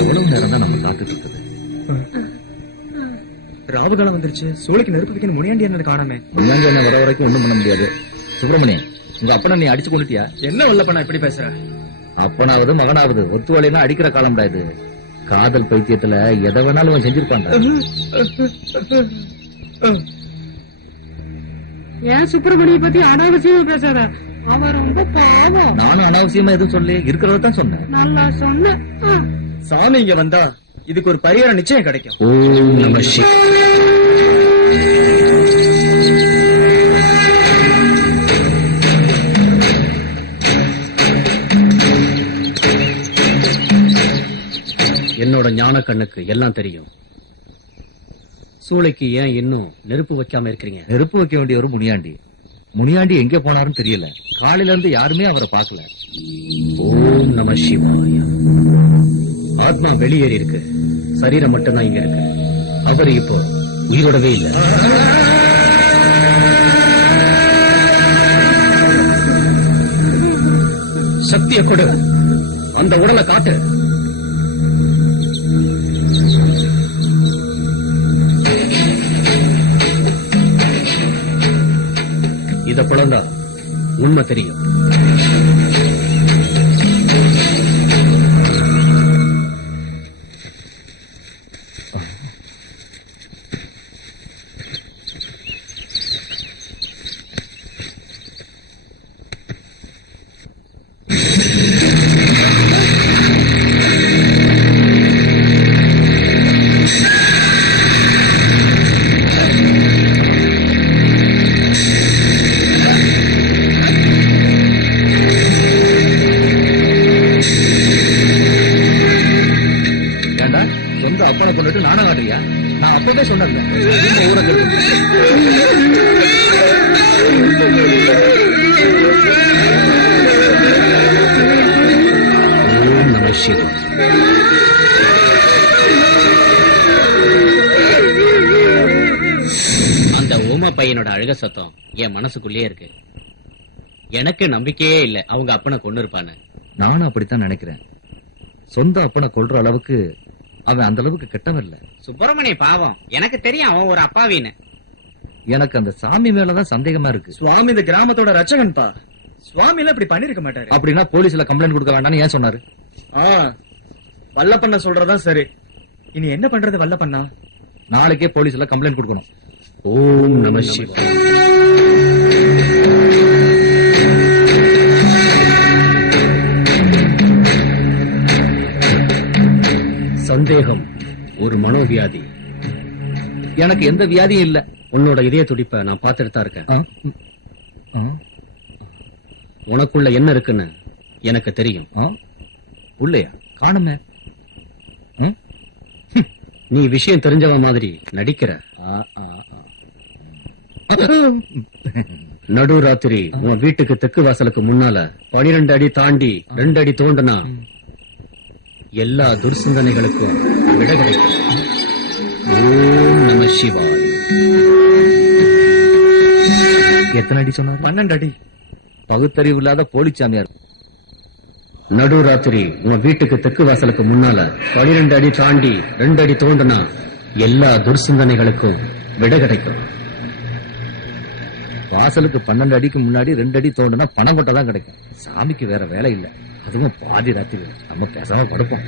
எவ்வளவு நேரம் தான் நம்ம காத்துட்டு இருக்குது? ராவுகாலம் வந்துருச்சு. சோழிக்கு நெருப்பு வைக்கணும் முனியாண்டி என்ன காணாமே. முன்னாடி என்ன வர வரைக்கும் ஒண்ணும் பண்ண முடியாது. சுப்பிரமணியன் உங்க அப்பனை நீ அடிச்சு கொண்டுட்டியா? என்ன வல்லப்பண்ணா இப்படி பேசுற? அப்பனாவது மகனாவது ஒத்து வேலைனா அடிக்கிற காலம்டா இது. காதல் பைத்தியத்துல எதை வேணாலும் அவன் செஞ்சிருப்பான்டா. ஏன் சுப்பிரமணிய பத்தி அனாவசியமா பேசாத? அவர் ரொம்ப பாவம். நானும் அனாவசியமா எதுவும் சொல்லி இருக்கிறத தான் சொன்னேன். நல்லா சொன்ன. சாமி இங்க வந்தா இதுக்கு ஒரு பரிகாரம் நிச்சயம் கிடைக்கும். ஓம் நம என்னோட ஞான கண்ணுக்கு எல்லாம் தெரியும். சூளைக்கு ஏன் இன்னும் நெருப்பு வைக்காம இருக்கிறீங்க? நெருப்பு வைக்க வேண்டிய ஒரு முனியாண்டி. முனியாண்டி எங்க போனாருன்னு தெரியல. காலையில இருந்து யாருமே அவரை பார்க்கல. ஓம் நம சிவாய. ஆத்மா வெளியேறி இருக்கு. சரீரம் மட்டும்தான் இங்க இருக்கு. அவர் இப்போ உயிரோடவே இல்லை. சக்திய கொடு அந்த உடலை காட்டு இத குழந்தா உண்மை தெரியும். ஓம் நம சிவாய அந்த ஊம பையனோட அழுக சத்தம் என் மனசுக்குள்ளேயே இருக்கு. எனக்கு நம்பிக்கையே இல்ல அவங்க அப்பனை கொண்டு இருப்பான்னு நானும் அப்படித்தான் நினைக்கிறேன். சொந்த அப்பனை கொல்ற அளவுக்கு அவன் அந்த அளவுக்கு கெட்டவன் இல்ல சுப்பிரமணிய பாவம். எனக்கு தெரியும் அவன் ஒரு அப்பாவின்னு. எனக்கு அந்த சாமி மேலதான் சந்தேகமா இருக்கு. சுவாமி இந்த கிராமத்தோட ரச்சகன் பா. சுவாமி எல்லாம் இப்படி பண்ணிருக்க மாட்டாரு. அப்படின்னா போலீஸ்ல கம்ப்ளைண்ட் கொடுக்க வேண்டாம்னு ஏன் சொன்னாரு? ஆ வல்லப்பண்ண சொல்றதான் சரி. இனி என்ன பண்றது வல்லப்பண்ணா? நாளைக்கே போலீஸ்ல கம்ப்ளைண்ட் கொடுக்கணும். ஓம் நம சிவாய. சந்தேகம் ஒரு மனோவியாதி. எனக்கு எந்த வியாதியும் இல்ல. உன்னோட இதய துடிப்பை நான் பார்த்துட்டு தான் இருக்கேன்? உனக்குள்ள என்ன இருக்குன்னு எனக்கு தெரியும்? உள்ளையா? காணுமே? நீ விஷயம் தெரிஞ்சவன் மாதிரி நடிக்கிற. நடு ராத்திரி உன் வீட்டுக்கு தெற்கு வாசலுக்கு முன்னால பனிரெண்டு அடி தாண்டி ரெண்டு அடி தோண்டனா எல்லா துர்சிந்தனைகளுக்கும் விட கிடைக்கும் ஓம் நம சிவாய. எத்தனை அடி சொன்னார்? பன்னெண்டு அடி. பகுத்தறிவு இல்லாத போலிச்சாமியார். நடு ராத்திரி உன் வீட்டுக்கு தெற்கு வாசலுக்கு முன்னால பனிரெண்டு அடி தாண்டி ரெண்டு அடி தோண்டனா எல்லா துர்சிந்தனைகளுக்கும் விட கிடைக்கும். வாசலுக்கு பன்னெண்டு அடிக்கு முன்னாடி ரெண்டு அடி தோண்டுனா பணம் கொட்டை தான் கிடைக்கும். சாமிக்கு வேற வேலை இல்ல. அதுவும் பாதி ராத்திரி. நம்ம பேசாம படுப்போம்.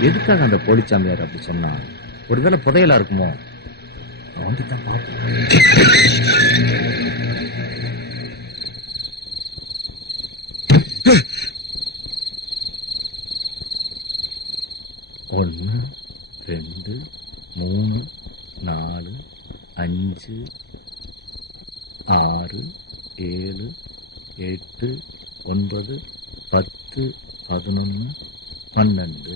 எதுக்காக அந்த போலிச்சாமியார் அப்படி சொன்னா? ஒருவேளை புதையலா இருக்குமோ? நோண்டித்தான் பார்ப்போம். ஒன்று ரெண்டு மூணு நாலு அஞ்சு ஆறு ஏழு எட்டு ஒன்பது பத்து பதினொன்று பன்னெண்டு.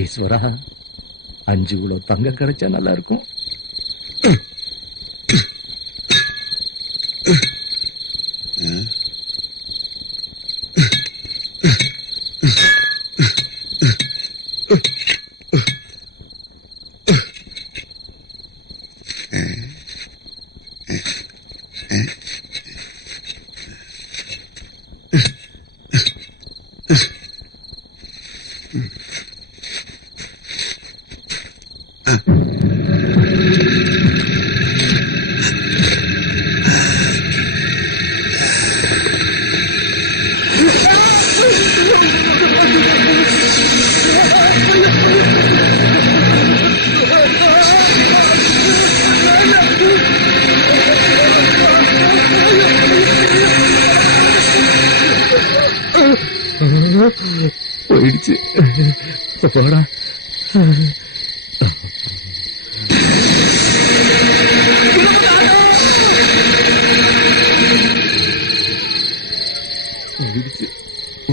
ஈஸ்வரா அஞ்சு கிலோ தங்கம் கிடைச்சா நல்லா இருக்கும். போயிடுச்சு இப்ப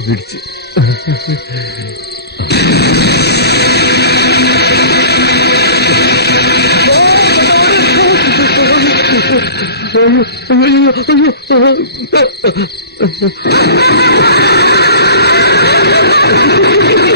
போயிடுச்சு ஒன்னு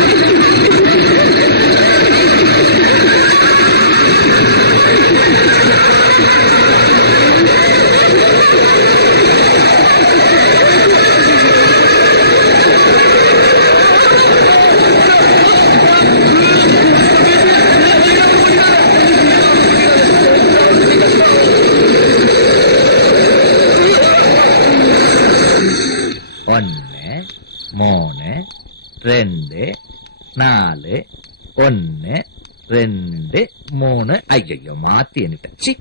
ஐயோ மாத்தி எண்ணிட்டேன்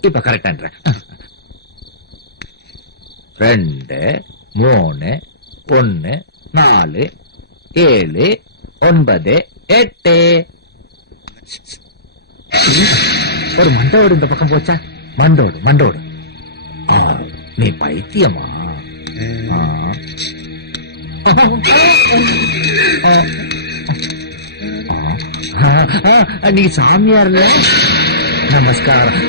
இப்ப கரெக்டான்ற ரெண்டு மூணு ஒன்னு நாலு ஏழு ஒன்பது எட்டு. ஒரு மண்டோடு இந்த பக்கம் போச்சா? மண்டோடு மண்டோடு. நீ பைத்தியமா? ஆ. ஆ, ஆ, நீ நமஸ்காரம்.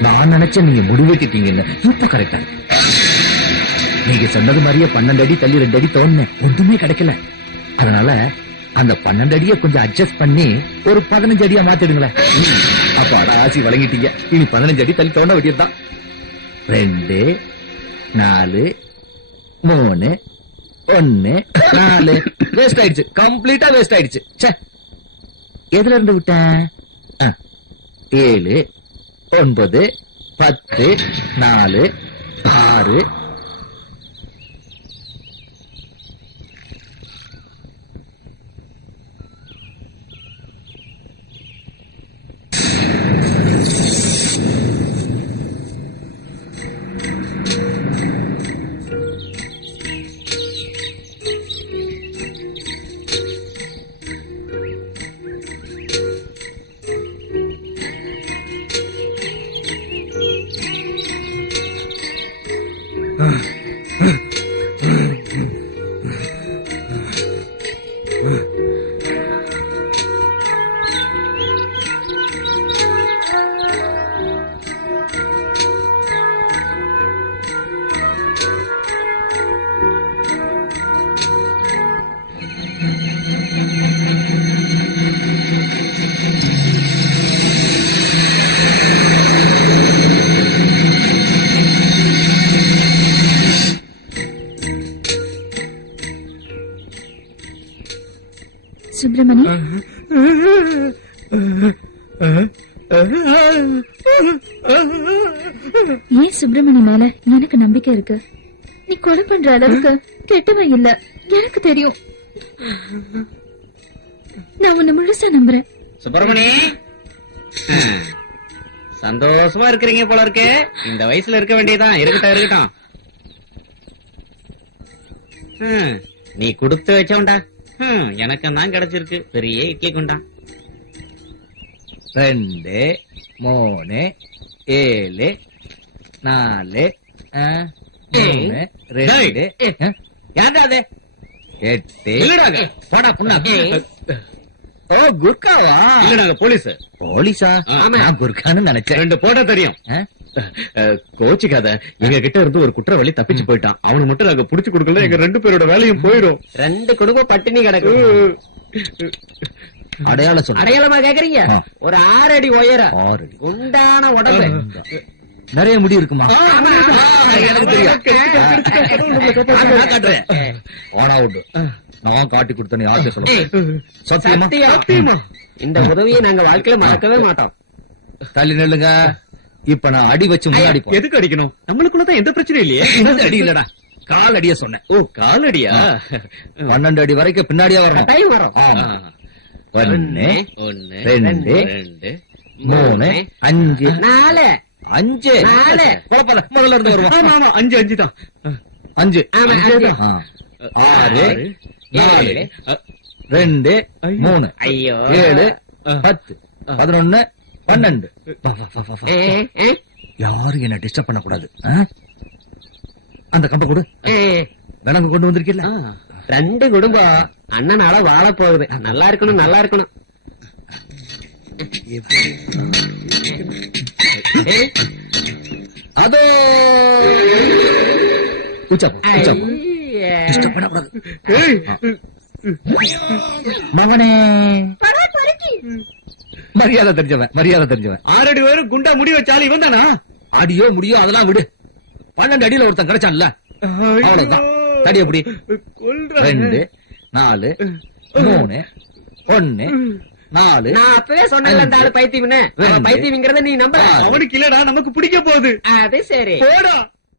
நான் நினைச்சேன் நீங்க முடிவெட்டிட்டீங்கன்னு சூப்பர் கரெக்டா நீங்க சொன்னது மாதிரியே பன்னெண்டு அடி தள்ளி ரெண்டு அடி தோணுனேன். ஒன்றுமே கிடைக்கல. அதனால அந்த பன்னெண்டு அடியை கொஞ்சம் அட்ஜஸ்ட் பண்ணி ஒரு பதினஞ்சு அடியா மாத்திடுங்களேன். அப்ப அட ஆசி வழங்கிட்டீங்க. இனி பதினஞ்சு அடி தள்ளி தோண வேண்டியதுதான் ரெண்டு நாலு மூணு ஒன்னு நாலு. வேஸ்ட் ஆயிடுச்சு. கம்ப்ளீட்டா வேஸ்ட் ஆயிடுச்சு. ச்சே. எதுல இருந்து விட்டேன்? ஆ, ஏழு ஒன்பது பத்து நாலு ஆறு mm ஏன் சுப்பிரமணி மேல எனக்கு நம்பிக்கை இருக்கு? நீ கொலை பண்ற அளவுக்கு கெட்டவன் இல்ல. எனக்கு தெரியும். நான் உன்னை முழுசா நம்புறேன். சுப்பிரமணி! சந்தோஷமா இருக்கிறீங்க போல இருக்கு. இந்த வயசுல இருக்க வேண்டியதான் இருக்கட்டும் இருக்கட்டும். நீ கொடுத்து வச்சவன்டா. எனக்கு தான் கிடைச்சிருக்கு. பெரிய இட்லி குண்டா. ரெண்டு மூணு ஏழு நாலு மூணு ரெண்டு. அது? எட்டு. இல்லடாங்க. போடா புண்ணா. ஓ குர்காவா? இல்லடாங்க போலீஸ். போலீஸா. நான் குர்கான்னு நினைச்சேன். ரெண்டு போட்டா தெரியும்? கோச்சிக்காத. எங்க கிட்ட இருந்து ஒரு குற்றவாளி தப்பிச்சு போயிட்டான். அவனை மட்டும் நாங்க புடிச்சு கொடுக்கல எங்க ரெண்டு பேரோட வேலையும் போயிடும் ரெண்டு குடும்பம் பட்டினி கிடக்கு. அடையாளம் சொல்ல அடையாளமா கேக்குறீங்க. ஒரு ஆறு அடி உயர ஆறு அடி. குண்டான உடம்பு நிறைய முடி இருக்குமா ஆனா உண்டு நான் காட்டி கொடுத்தேன்னு யார்கிட்ட சொல்ல சத்தியமா. இந்த உதவியை நாங்க வாழ்க்கையில மறக்கவே மாட்டோம் தள்ளி நில்லுங்க இப்ப நான் அடி வச்சு முன்னாடி எதுக்கு அடிக்கணும் நம்மளுக்குள்ளதான் எந்த பிரச்சனையும் இல்லையே அடி இல்லடா கால் அடிய சொன்னேன் ஓ காலடியா பன்னெண்டு அடி வரைக்கும் பின்னாடியே வரணும் டைம் வரும் பத்து பதினொன்னு பன்னெண்டு. யாரும் என்ன டிஸ்டர்ப் பண்ண கூடாது அந்த கம்பை கொடு. விலங்கு கொண்டு வந்திருக்கீல்ல. ஆ. ரெண்டு குடும்பம் அண்ணனால வாழ போகுது நல்லா இருக்கணும் நல்லா இருக்கணும். அதோ. மகனே. மரியாதை தெரிஞ்சவன் மரியாதை தெரிஞ்சவன். ஆறடி வரும் குண்டா முடி வச்சாலும் இவன் தானா அடியோ முடியோ அதெல்லாம் விடு. பன்னெண்டு அடியில ஒருத்தன் கிடைச்சான்ல. அவ்வளவுதான். தடி எப்படி? ரெண்டு நாலு மூணு ஒன்னு நாலு. நான் அப்பவே சொன்னேன்ல அந்த ஆளு பைத்தியம்னு. பைத்தியம்ங்கிறத நீ நம்பல. ஆறு. அவனுக்கு இல்லடா நமக்கு பிடிக்க போகுது. அது சரி. போடா.